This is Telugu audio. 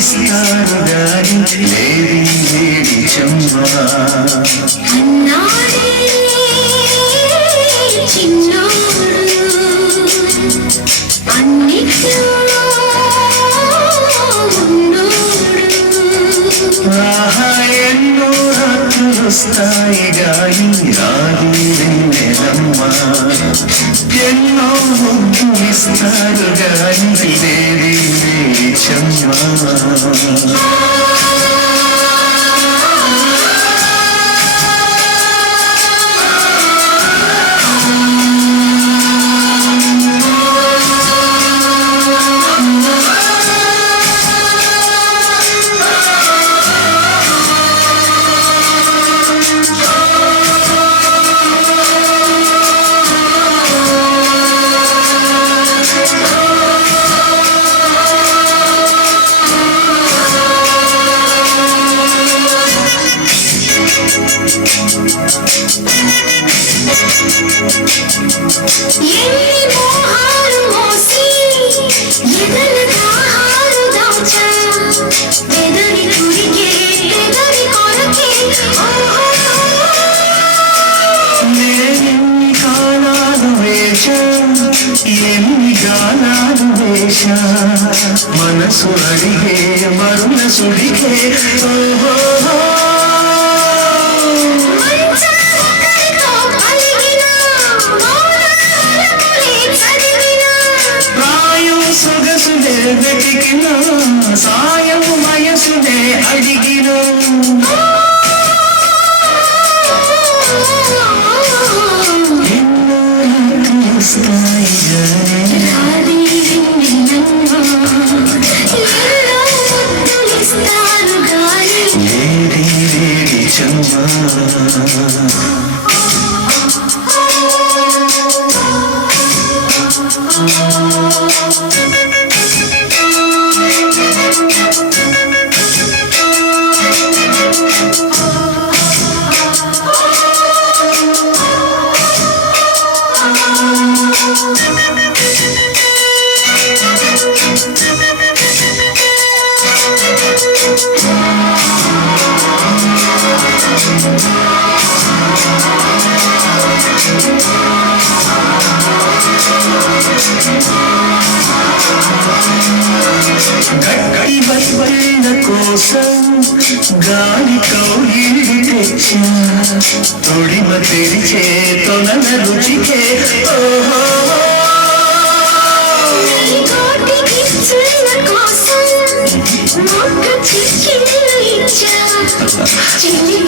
ఇస్తారు గాని లేది లేడి చెమ్మ అన్నాడే చిన్నోడు అన్నిట్లో ఎన్నో రాత్రులొస్తాయి గాని రాది వెన్నెలమ్మ ఎన్నో ముద్దు ఇస్తారు గాని లేది లేడి చెమ్మ ఎన్ని మోహాలు మోసి ఎదల దాహాలు దాచా పెదవి కురికే పెదవి కొరకే నేనెన్ని కాలాలు వేశా ఎన్ని గానాలు వేశా మనసు అడిగే మరున సుడిగే ప్రాయం సొగసునే వెతికిన సాయం వయసునే అడిగిన గట్టి బల్ల కోసం గాలి కౌగిలి తెచ్చా తొడిమ తెరిచే తొలన రుచికే చిన్ని